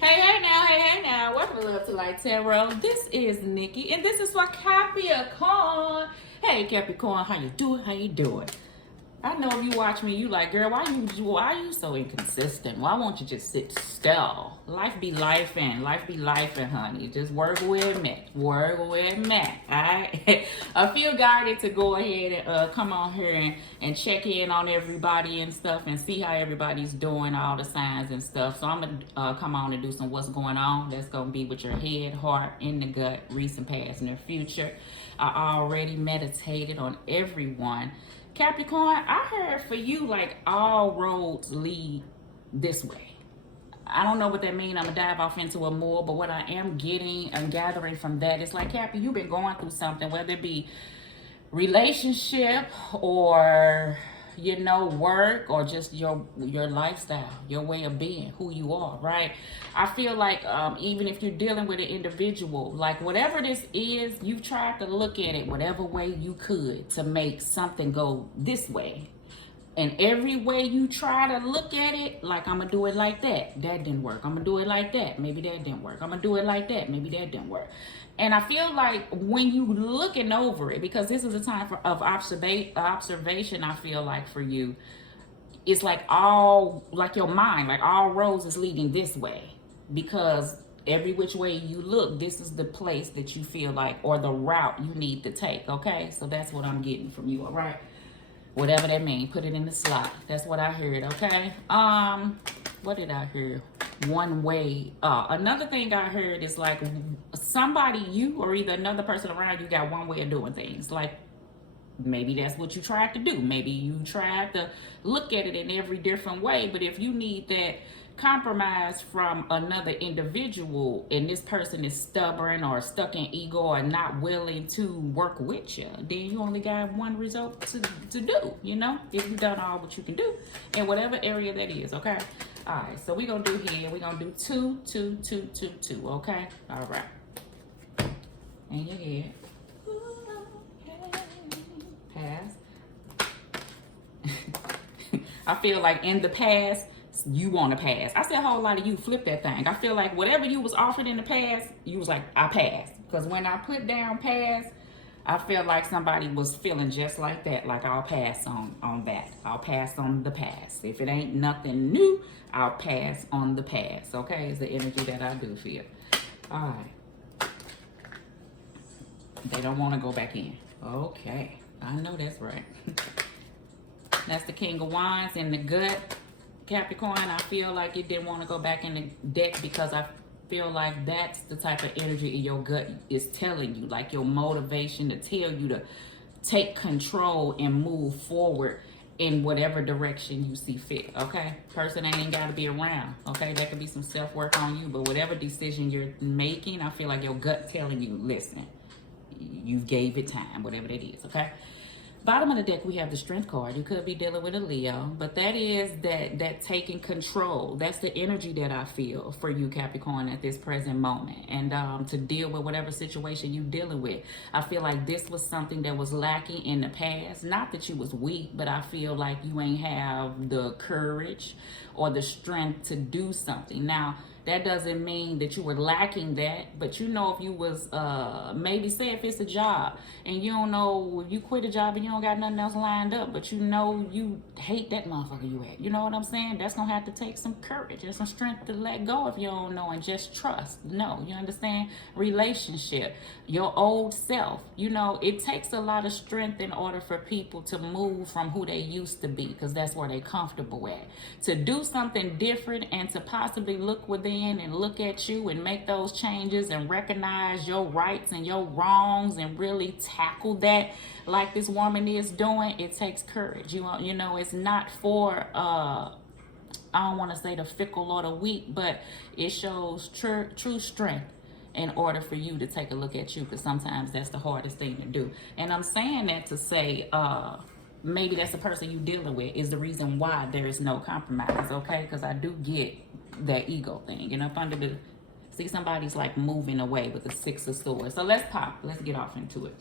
Hey now. Welcome to Love to Light Tarot. This is Nikki, and this is for Capricorn. Hey Capricorn, how you doing? How you doing? I know if you watch me, you like, girl, why you so inconsistent? Why won't you just sit still? Life be life and honey. Just work with me. Work with me. Alright. I feel guided to go ahead and come on here and check in on everybody and stuff and see how everybody's doing, all the signs and stuff. So I'm gonna come on and do some what's going on. That's gonna be with your head, heart, in the gut, recent, past, and the future. I already meditated on everyone. Capricorn, I heard for you, like, all roads lead this way. I don't know what that means. I'm going to dive off into it more, but what I am getting and gathering from that is like, Cappy, you've been going through something, whether it be relationship or work or just your lifestyle, your way of being, who you are, right? I feel like even if you're dealing with an individual, like whatever this is, you've tried to look at it whatever way you could to make something go this way. And every way you try to look at it, like, I'm gonna do it like that didn't work. I'm gonna do it like that, maybe that didn't work. I'm gonna do it like that, maybe that didn't work. And I feel like when you looking over it, because this is a time of observation, I feel like for you, it's like your mind, like all roads is leading this way. Because every which way you look, this is the place that you feel like, or the route you need to take, okay? So that's what I'm getting from you, all right? Whatever that means, put it in the slot. That's what I heard, okay? What did I hear? One way. Another thing I heard is like somebody, you or either another person around you got one way of doing things. Like maybe that's what you tried to do. Maybe you tried to look at it in every different way. But if you need that compromise from another individual and this person is stubborn or stuck in ego or not willing to work with you, then you only got one result to do, if you've done all what you can do in whatever area that is, okay? All right, so we're gonna do here, we're gonna do 2 2 2 2 2, okay? All right, and your head. Pass. I feel like in the past you want to pass. I see a whole lot of you flip that thing. I feel like whatever you was offered in the past, you was like, I passed. Because when I put down pass, I feel like somebody was feeling just like that. Like, I'll pass on that. I'll pass on the past. If it ain't nothing new, I'll pass on the past. Okay, it's the energy that I do feel. All right. They don't want to go back in. Okay, I know that's right. That's the King of Wands in the gut. Capricorn, I feel like you didn't want to go back in the deck because I feel like that's the type of energy in your gut is telling you, like your motivation to tell you to take control and move forward in whatever direction you see fit, okay? Person ain't got to be around, okay? That could be some self-work on you, but whatever decision you're making, I feel like your gut telling you, listen, you gave it time, whatever that is, okay? Bottom of the deck, we have the Strength card. You could be dealing with a Leo, but that is that taking control. That's the energy that I feel for you, Capricorn, at this present moment. And to deal with whatever situation you're dealing with. I feel like this was something that was lacking in the past. Not that you was weak, but I feel like you ain't have the courage or the strength to do something. Now, that doesn't mean that you were lacking that, but if you was, maybe say if it's a job and you don't know, you quit a job and you don't got nothing else lined up, but you hate that motherfucker you at. You know what I'm saying? That's going to have to take some courage and some strength to let go if you don't know and just trust. No, you understand? Relationship, your old self, it takes a lot of strength in order for people to move from who they used to be because that's where they're comfortable at. To do something different and to possibly look within and look at you and make those changes and recognize your rights and your wrongs and really tackle that like this woman is doing, it takes courage. It's not for I don't want to say the fickle or the weak, but it shows true strength in order for you to take a look at you, because sometimes that's the hardest thing to do. And I'm saying that to say maybe that's the person you're dealing with is the reason why there is no compromise, okay? Because I do get that ego thing. Up under the, see, somebody's like moving away with the 6 of Swords. So let's get off into it.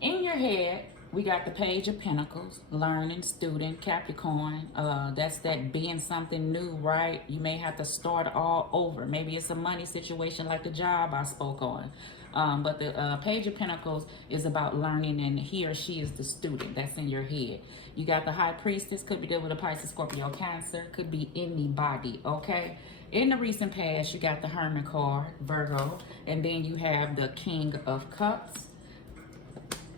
In your head, We got the Page of Pentacles, learning, student, Capricorn. That's that being something new, right? You may have to start all over. Maybe it's a money situation like the job I spoke on. But the Page of Pentacles is about learning, and he or she is the student that's in your head. You got the High Priestess, could be dealing with a Pisces, Scorpio, Cancer, could be anybody, okay? In the recent past, you got the Hermit card, Virgo, and then you have the King of Cups.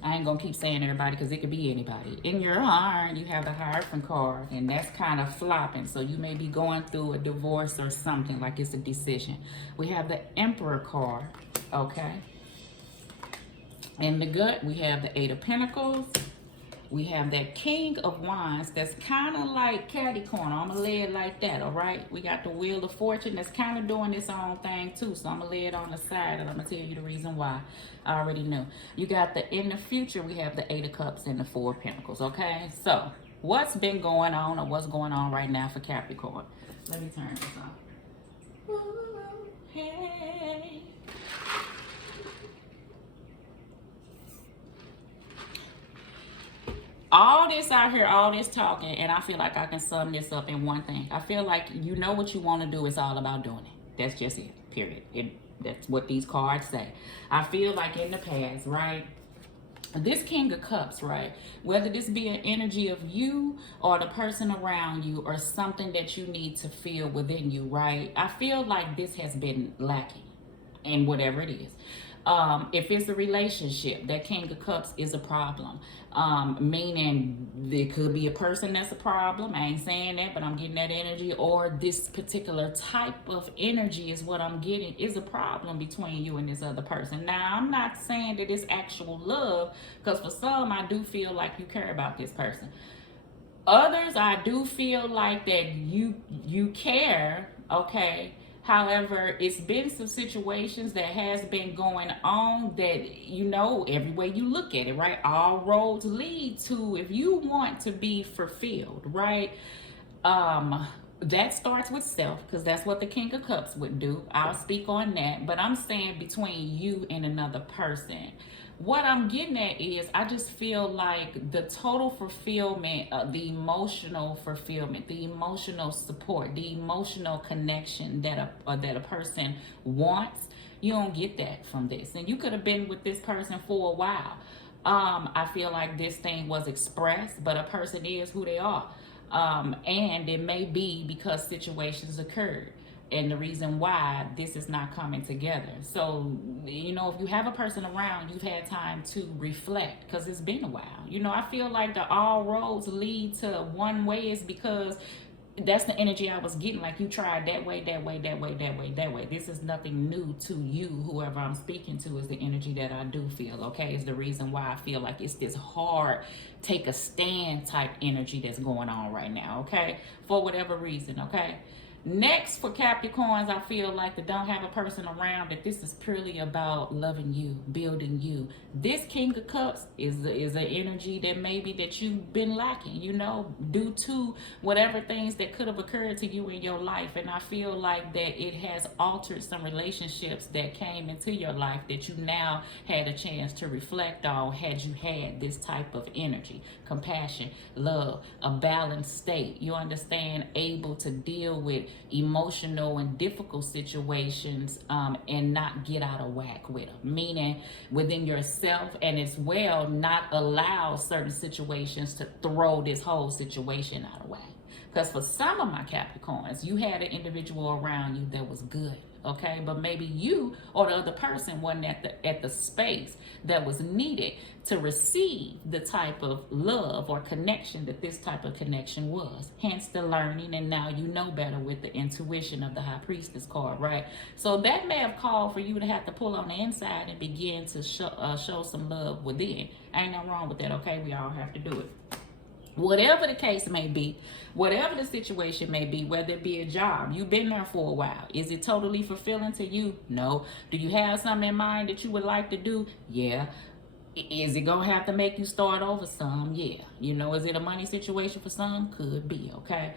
I ain't gonna keep saying everybody because it could be anybody. In your heart, you have the Hierophant card, and that's kind of flopping. So you may be going through a divorce or something, like it's a decision. We have the Emperor card, okay? In the gut, we have the Eight of Pentacles. We have that King of Wands that's kind of like catty corner. I'm going to lay it like that, all right? We got the Wheel of Fortune that's kind of doing its own thing too. So I'm going to lay it on the side, and I'm going to tell you the reason why. I already knew. You got the, in the future, we have the Eight of Cups and the Four of Pentacles, okay? So what's been going on, or what's going on right now for Capricorn? Let me turn this off. Ooh, hey. All this out here, all this talking, and I feel like I can sum this up in one thing. I feel like you know what you want to do. It's all about doing it. That's just it, period. That's what these cards say. I feel like in the past, right? This King of Cups, right? Whether this be an energy of you or the person around you or something that you need to feel within you, right? I feel like this has been lacking in whatever it is. If it's a relationship, that King of Cups is a problem. Meaning there could be a person that's a problem. I ain't saying that, but I'm getting that energy. Or this particular type of energy is what I'm getting, is a problem between you and this other person. Now, I'm not saying that it's actual love, because for some, I do feel like you care about this person. Others, I do feel like that you care, okay? However, it's been some situations that has been going on that, you know, every way you look at it, right? All roads lead to, if you want to be fulfilled, right? That starts with self, because that's what the King of Cups would do. I'll speak on that. But I'm saying between you and another person. What I'm getting at is, I just feel like the total fulfillment, the emotional fulfillment, the emotional support, the emotional connection that a person wants, you don't get that from this. And you could have been with this person for a while. I feel like this thing was expressed, but a person is who they are. And it may be because situations occurred. And the reason why this is not coming together. So, you know, if you have a person around, you've had time to reflect, because it's been a while. You know, I feel like the all roads lead to one way is because that's the energy I was getting. Like you tried that way, that way, that way, that way, that way. This is nothing new to you. Whoever I'm speaking to is the energy that I do feel, okay? Is the reason why I feel like it's this hard, take a stand type energy that's going on right now, okay? For whatever reason, okay? Next, for Capricorns, I feel like that don't have a person around, that this is purely about loving you, building you. This King of Cups is an energy that maybe that you've been lacking, you know, due to whatever things that could have occurred to you in your life. And I feel like that it has altered some relationships that came into your life that you now had a chance to reflect on had you had this type of energy, compassion, love, a balanced state. You understand, able to deal with emotional and difficult situations and not get out of whack with them, meaning within yourself, and as well not allow certain situations to throw this whole situation out of whack. Because for some of my Capricorns, you had an individual around you that was good, okay? But maybe you or the other person wasn't at the space that was needed to receive the type of love or connection that this type of connection was. Hence the learning, and now you know better with the intuition of the High Priestess card, right? So that may have called for you to have to pull on the inside and begin to show some love within. Ain't nothing wrong with that, okay? We all have to do it. Whatever the case may be, whatever the situation may be, whether it be a job, you've been there for a while. Is it totally fulfilling to you? No. Do you have something in mind that you would like to do? Yeah. Is it going to have to make you start over some? Yeah. You know, is it a money situation for some? Could be, okay?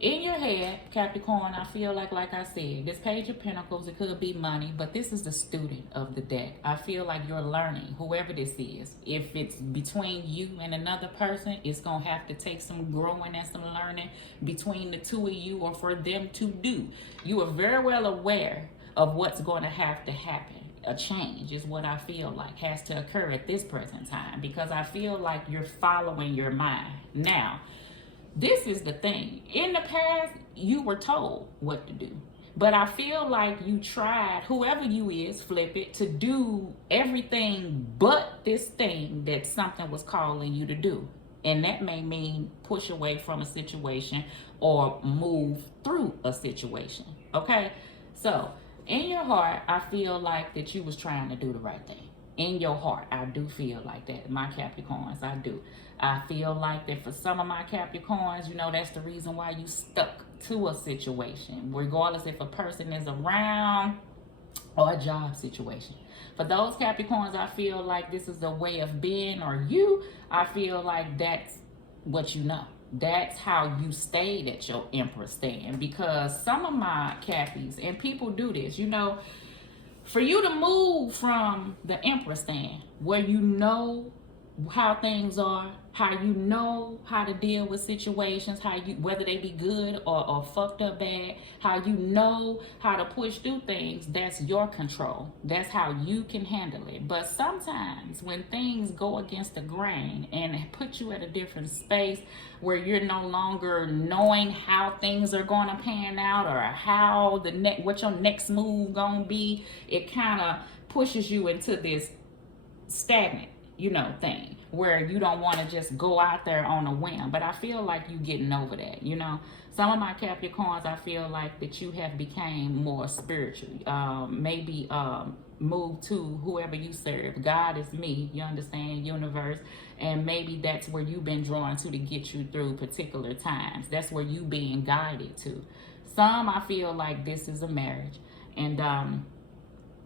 In your head, Capricorn, I feel like I said, this Page of Pentacles, it could be money, but this is the student of the deck. I feel like you're learning, whoever this is. If it's between you and another person, it's going to have to take some growing and some learning between the two of you, or for them to do. You are very well aware of what's going to have to happen. A change is what I feel like has to occur at this present time, because I feel like you're following your mind. Now, this is the thing. In the past, you were told what to do. But I feel like you tried, whoever you is, flip it, to do everything but this thing that something was calling you to do. And that may mean push away from a situation or move through a situation. Okay? So, in your heart, I feel like that you was trying to do the right thing. In your heart, I do feel like that. My Capricorns, I do. I feel like that for some of my Capricorns, you know, that's the reason why you stuck to a situation, regardless if a person is around or a job situation. For those Capricorns, I feel like this is a way of being, or you, I feel like that's what you know. That's how you stayed at your Emperor stand. Because some of my Cappies, and people do this, you know, for you to move from the Emperor stand, where you know how things are, how you know how to deal with situations, how you, whether they be good or fucked up bad, how you know how to push through things, that's your control. That's how you can handle it. But sometimes when things go against the grain and put you at a different space where you're no longer knowing how things are going to pan out, or how what your next move gonna be, it kind of pushes you into this stagnant, you know, thing where you don't want to just go out there on a whim. But I feel like you getting over that, you know. Some of my Capricorns, I feel like that you have became more spiritual. Maybe move to whoever you serve. God is me, you understand, universe. And maybe that's where you've been drawn to get you through particular times. That's where you being guided to. Some, I feel like this is a marriage, and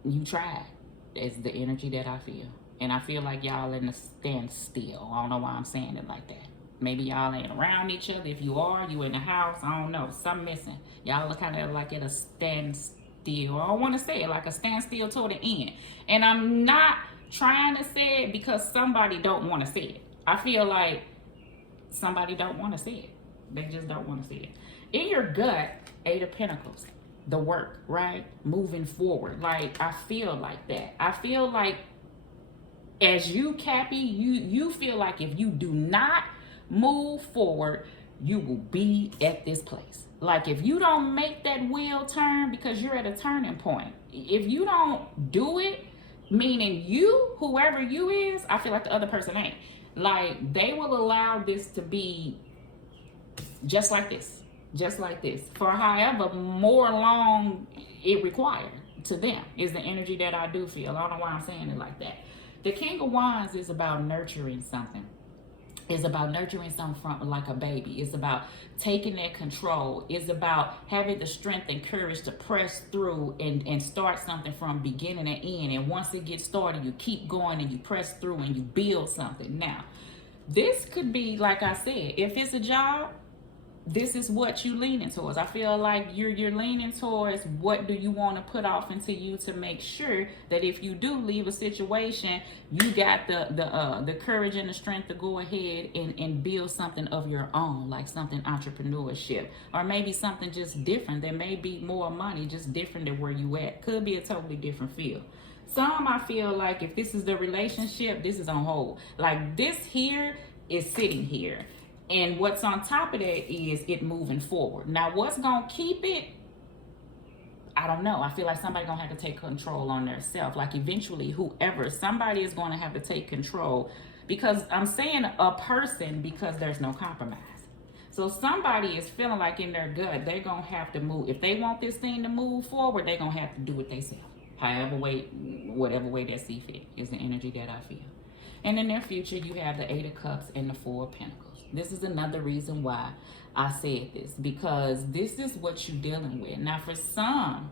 you tried. It's the energy that I feel. And I feel like y'all in a standstill. I don't know why I'm saying it like that. Maybe y'all ain't around each other. If you are, you in the house. I don't know. Something missing. Y'all are kind of like at a standstill. I don't want to say it like a standstill toward the end. And I'm not trying to say it because somebody don't want to say it. I feel like somebody don't want to say it. They just don't want to say it. In your gut, 8 of Pentacles. The work, right? Moving forward. Like, I feel like that. I feel like as you, Cappy, you feel like if you do not move forward, you will be at this place. Like, if you don't make that wheel turn, because you're at a turning point, if you don't do it, meaning you, whoever you is, I feel like the other person ain't. Like, they will allow this to be just like this, for however more long it required to them, is the energy that I do feel. I don't know why I'm saying it like that. The King of Wands is about nurturing something. It's about nurturing something from like a baby. It's about taking that control. It's about having the strength and courage to press through and start something from beginning to end. And once it gets started, you keep going and you press through and you build something. Now, this could be, like I said, if it's a job, this is what you leaning towards. I feel like you're leaning towards what do you want to put off into you to make sure that if you do leave a situation, you got the courage and the strength to go ahead and build something of your own, like something entrepreneurship, or maybe something just different. There may be more money, just different than where you at. Could be a totally different field. Some, I feel like if this is the relationship, this is on hold. Like, this here is sitting here. And what's on top of that is it moving forward. Now, what's going to keep it? I don't know. I feel like somebody's going to have to take control on their self. Like, eventually, somebody is going to have to take control. Because I'm saying a person because there's no compromise. So somebody is feeling like in their gut, they're going to have to move. If they want this thing to move forward, they're going to have to do it themselves. Whatever way they see fit is the energy that I feel. And in their future, you have the 8 of Cups and the 4 of Pentacles. This is another reason why I said this, because this is what you're dealing with. Now, for some,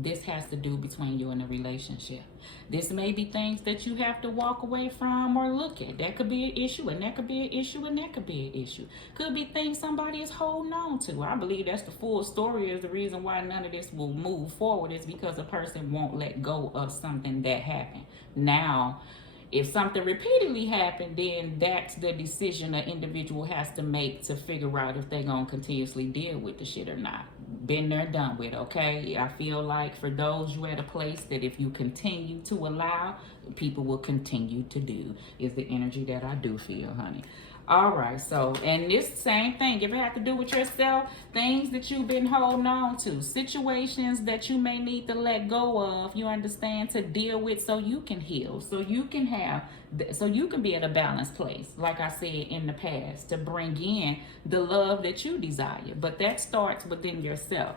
This has to do between you and the relationship. This may be things that you have to walk away from or look at. That could be an issue, and that could be an issue, and that could be an issue. Could be things somebody is holding on to. I believe that's the full story, is the reason why none of this will move forward is because a person won't let go of something that happened. Now, if something repeatedly happened, then that's the decision an individual has to make to figure out if they're going to continuously deal with the shit or not. Been there, done with, okay? I feel like for those you at a place that if you continue to allow, people will continue to do, is the energy that I do feel, honey. All right, so, and this same thing, if it have to do with yourself, things that you've been holding on to, situations that you may need to let go of, you understand, to deal with so you can heal, so you can have, so you can be at a balanced place, like I said in the past, to bring in the love that you desire. But that starts within yourself.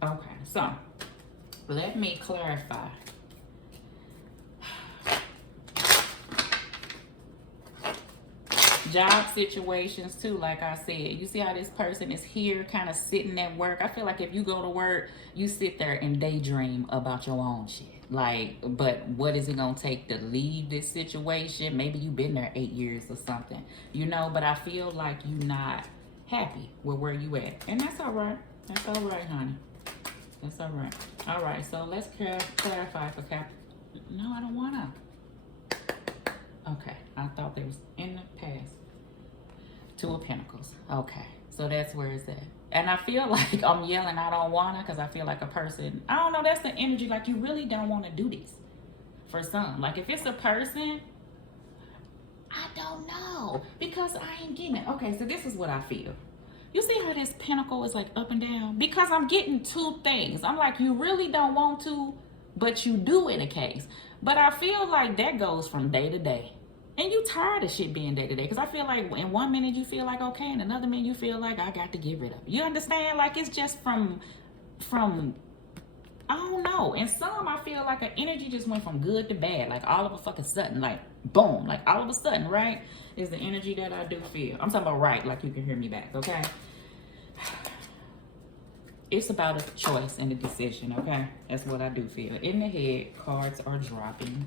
Okay, so, let me clarify. Job situations too, like I said. You see how this person is here kind of sitting at work. I feel like if you go to work, you sit there and daydream about your own shit. Like, but what is it gonna take to leave this situation? Maybe you've been there 8 years or something, you know, but I feel like you're not happy with where you at. And that's all right. That's all right, honey. That's all right. All right, so let's clarify for Cap. No, I don't wanna. Okay, I thought they was in the past. Two of Pentacles. Okay, so that's where it's at. And I feel like I'm yelling, I don't wanna, because I feel like a person, I don't know, that's the energy, like you really don't want to do this for some. Like if it's a person, I don't know, because I ain't getting it. Okay, so this is what I feel. You see how this pentacle is like up and down? Because I'm getting two things. I'm like, you really don't want to, but you do in a case. But I feel like that goes from day to day. And you tired of shit being day to day. Because I feel like in 1 minute you feel like okay, and another minute you feel like I got to get rid of it. You understand? Like it's just from I don't know. And some I feel like an energy just went from good to bad. Like all of a fucking sudden. Like boom. Like all of a sudden, right? Is the energy that I do feel. I'm talking about right, like you can hear me back, okay? It's about a choice and a decision, okay? That's what I do feel. In the head, cards are dropping.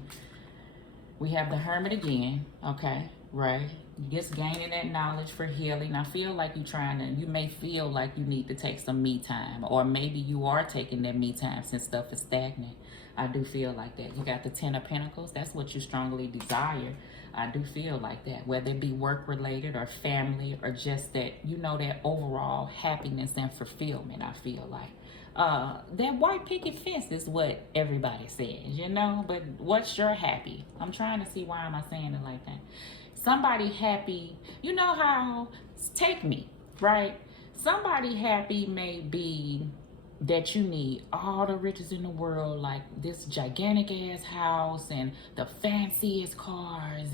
We have the Hermit again, okay? Right? Just gaining that knowledge for healing. I feel like you may feel like you need to take some me time. Or maybe you are taking that me time since stuff is stagnant. I do feel like that. You got the Ten of Pentacles. That's what you strongly desire. I do feel like that. Whether it be work-related or family or just that, you know, that overall happiness and fulfillment, I feel like. That white picket fence is what everybody says, you know, but what's your happy? I'm trying to see why am I saying it like that. Somebody happy, you know how, take me, right? Somebody happy may be that you need all the riches in the world, like this gigantic ass house and the fanciest cars,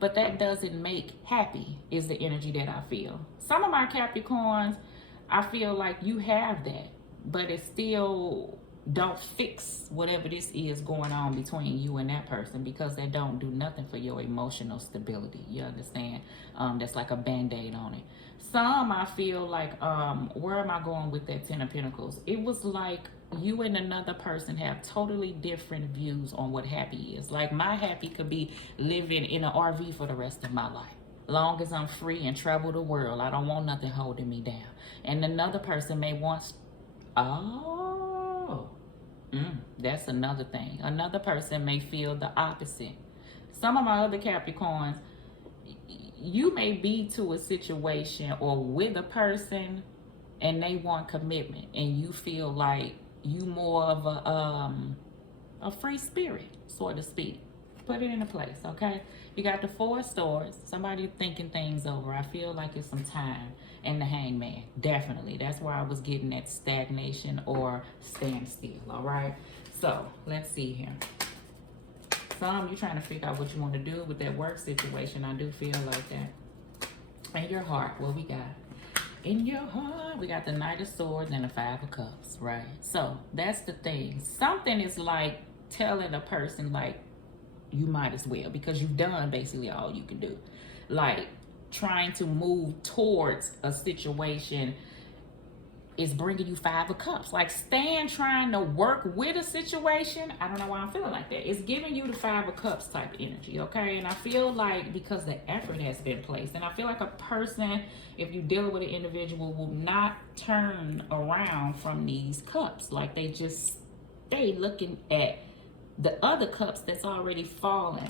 but that doesn't make happy, is the energy that I feel. Some of my Capricorns, I feel like you have that, but it still don't fix whatever this is going on between you and that person, because they don't do nothing for your emotional stability. You understand? That's like a band-aid on it. Some I feel like, where am I going with that Ten of Pentacles? It was like you and another person have totally different views on what happy is. Like my happy could be living in an RV for the rest of my life. Long as I'm free and travel the world, I don't want nothing holding me down. And another person may want, that's another thing. Another person may feel the opposite. Some of my other Capricorns, you may be to a situation or with a person and they want commitment, and you feel like you more of a free spirit, so to speak. Put it into place, okay? You got the Four of Swords. Somebody thinking things over. I feel like it's some time. And the Hangman, definitely. That's why I was getting that stagnation or standstill, all right? So, let's see here. Some, you're trying to figure out what you want to do with that work situation. I do feel like that. In your heart, what we got? In your heart, we got the Knight of Swords and the Five of Cups, right? So, that's the thing. Something is like telling a person, like, you might as well, because you've done basically all you can do. Like, trying to move towards a situation it's bringing you Five of Cups. Like, stand trying to work with a situation. I don't know why I'm feeling like that. It's giving you the Five of Cups type energy, okay? And I feel like because the effort has been placed, and I feel like a person, if you're dealing with an individual, will not turn around from these cups. Like, they just stay looking at the other cups that's already fallen.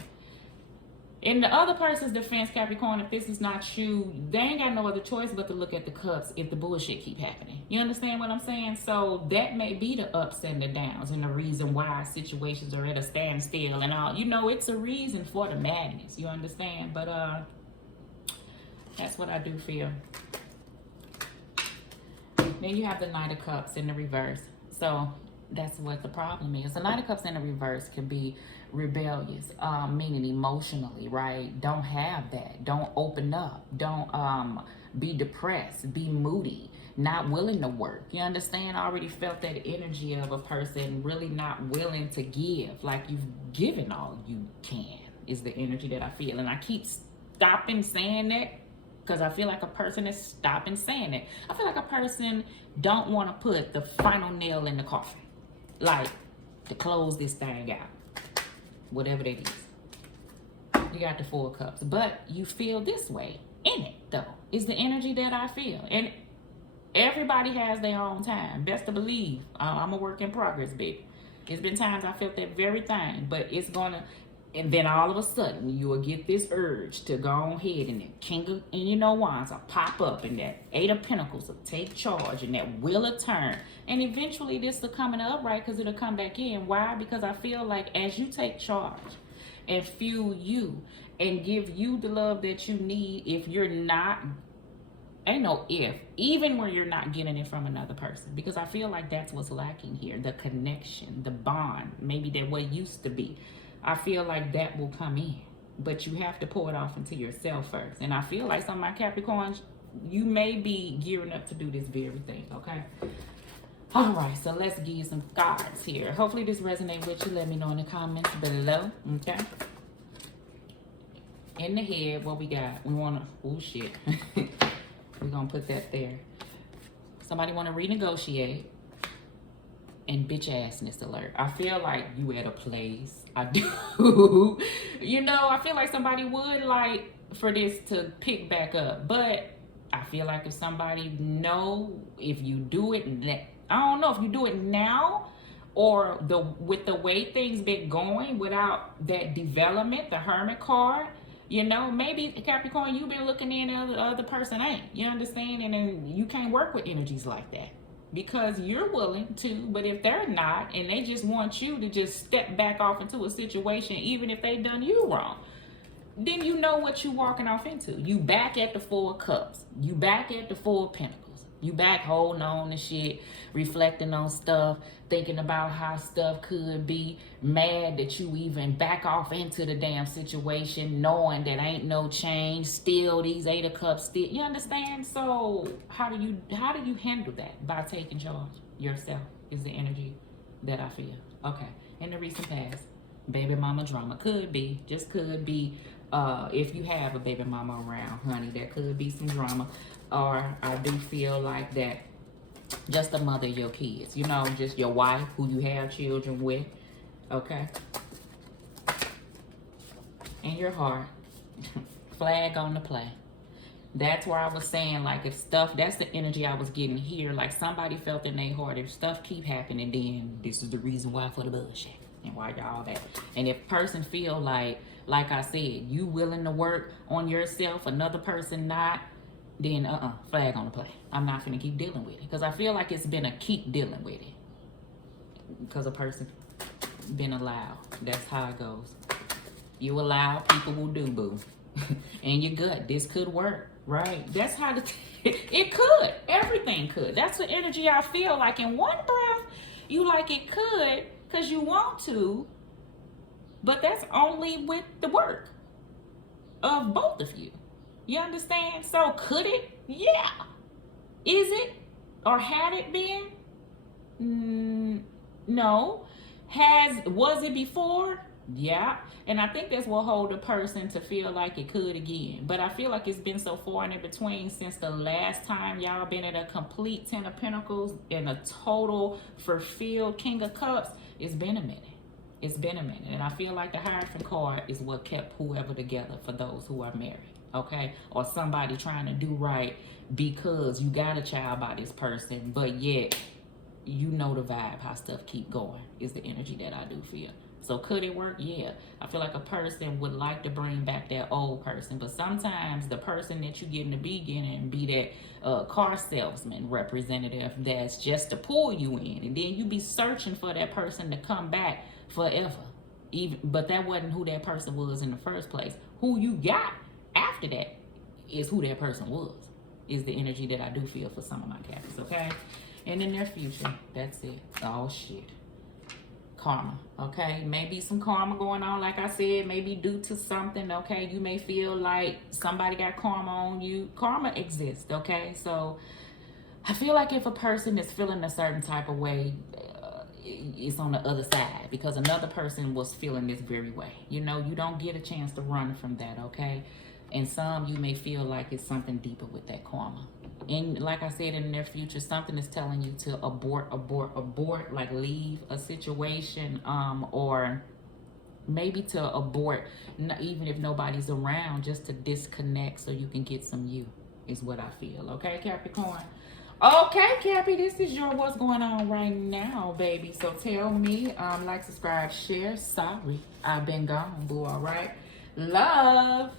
In the other person's defense, Capricorn, if this is not you, they ain't got no other choice but to look at the cups if the bullshit keep happening. You understand what I'm saying? So that may be the ups and the downs and the reason why situations are at a standstill and all. You know, it's a reason for the madness. You understand? But that's what I do feel. Then you have the Knight of Cups in the reverse. So that's what the problem is. The Knight of Cups in the reverse can be rebellious, meaning emotionally, right? Don't have that. Don't open up. Don't be depressed. Be moody. Not willing to work. You understand? I already felt that energy of a person really not willing to give. Like, you've given all you can is the energy that I feel. And I keep stopping saying that because I feel like a person is stopping saying it. I feel like a person don't want to put the final nail in the coffin. Like, to close this thing out. Whatever that is. You got the Four of Cups. But you feel this way in it, though. It's the energy that I feel. And everybody has their own time. Best to believe. I'm a work in progress, baby. It's been times I felt that very thing. But it's going to... And then all of a sudden, you will get this urge to go ahead and the King of Wands will pop up, and that Eight of Pentacles will take charge, and that Wheel will turn. And eventually this will come in the upright because it'll come back in. Why? Because I feel like as you take charge and fuel you and give you the love that you need, if you're not, ain't no if, even when you're not getting it from another person. Because I feel like that's what's lacking here. The connection, the bond, maybe that what used to be. I feel like that will come in, but you have to pour it off into yourself first. And I feel like some of my Capricorns, you may be gearing up to do this very thing, okay? All right, so let's give you some cards here. Hopefully this resonates with you. Let me know in the comments below, okay? In the head, what we got? We want to, oh shit. We're going to put that there. Somebody want to renegotiate. And bitch assness alert. I feel like you at a place. I do. You know, I feel like somebody would like for this to pick back up. But I feel like if somebody if you do it, I don't know if you do it now or with the way things been going without that development, the Hermit card. You know, maybe Capricorn, you've been looking in and the other person ain't. You understand? And then you can't work with energies like that. Because you're willing to, but if they're not, and they just want you to just step back off into a situation, even if they done you wrong, then you know what you walking off into. You back at the Four of Cups. You back at the Four of Pentacles. You back holding on to shit, reflecting on stuff, thinking about how stuff could be, mad that you even back off into the damn situation, knowing that ain't no change, still these Eight of Cups, still, you understand? So how do you handle that? By taking charge yourself is the energy that I feel. Okay, in the recent past, baby mama drama could be, just could be, if you have a baby mama around, honey, there could be some drama. Or I do feel like that just the mother of your kids, you know, just your wife who you have children with, okay? And your heart, flag on the play. That's where I was saying, like, if stuff, that's the energy I was getting here. Like, somebody felt in their heart, if stuff keep happening, then this is the reason why for the bullshit. And why y'all that. And if person feel like I said, you willing to work on yourself, another person not, then flag on the play. I'm not finna keep dealing with it. Because I feel like it's been a keep dealing with it. Because a person been allowed. That's how it goes. You allow, people will do, boo. And your gut, this could work, right? That's how it could. Everything could. That's the energy I feel like. In one breath, you like it could because you want to. But that's only with the work of both of you. You understand? So could it? Yeah. Is it? Or had it been? No. Was it before? Yeah, and I think that's what hold a person to feel like it could again. But I feel like it's been so far in between since the last time y'all been at a complete Ten of Pentacles and a total fulfilled King of Cups. It's been a minute. It's been a minute. And I feel like the Hierophant card is what kept whoever together for those who are married, okay? Or somebody trying to do right because you got a child by this person, but yet you know the vibe, how stuff keep going is the energy that I do feel. So could it work? Yeah. I feel like a person would like to bring back that old person, but sometimes the person that you get in the beginning be that car salesman representative that's just to pull you in, and then you be searching for that person to come back forever. But that wasn't who that person was in the first place. Who you got after that is who that person was, is the energy that I do feel for some of my Cappies, okay? And in their future, that's it. Oh, shit. Karma, okay? Maybe some karma going on, like I said, maybe due to something, okay? You may feel like somebody got karma on you. Karma exists, okay? So I feel like if a person is feeling a certain type of way, it's on the other side because another person was feeling this very way. You know, you don't get a chance to run from that, okay? And some, you may feel like it's something deeper with that karma. And like I said, in the near future, something is telling you to abort, like leave a situation, or maybe to abort, even if nobody's around, just to disconnect so you can get some you, is what I feel. Okay, Capricorn? Okay, Cappy, this is your what's going on right now, baby. So tell me, like, subscribe, share. Sorry, I've been gone, boo, all right? Love.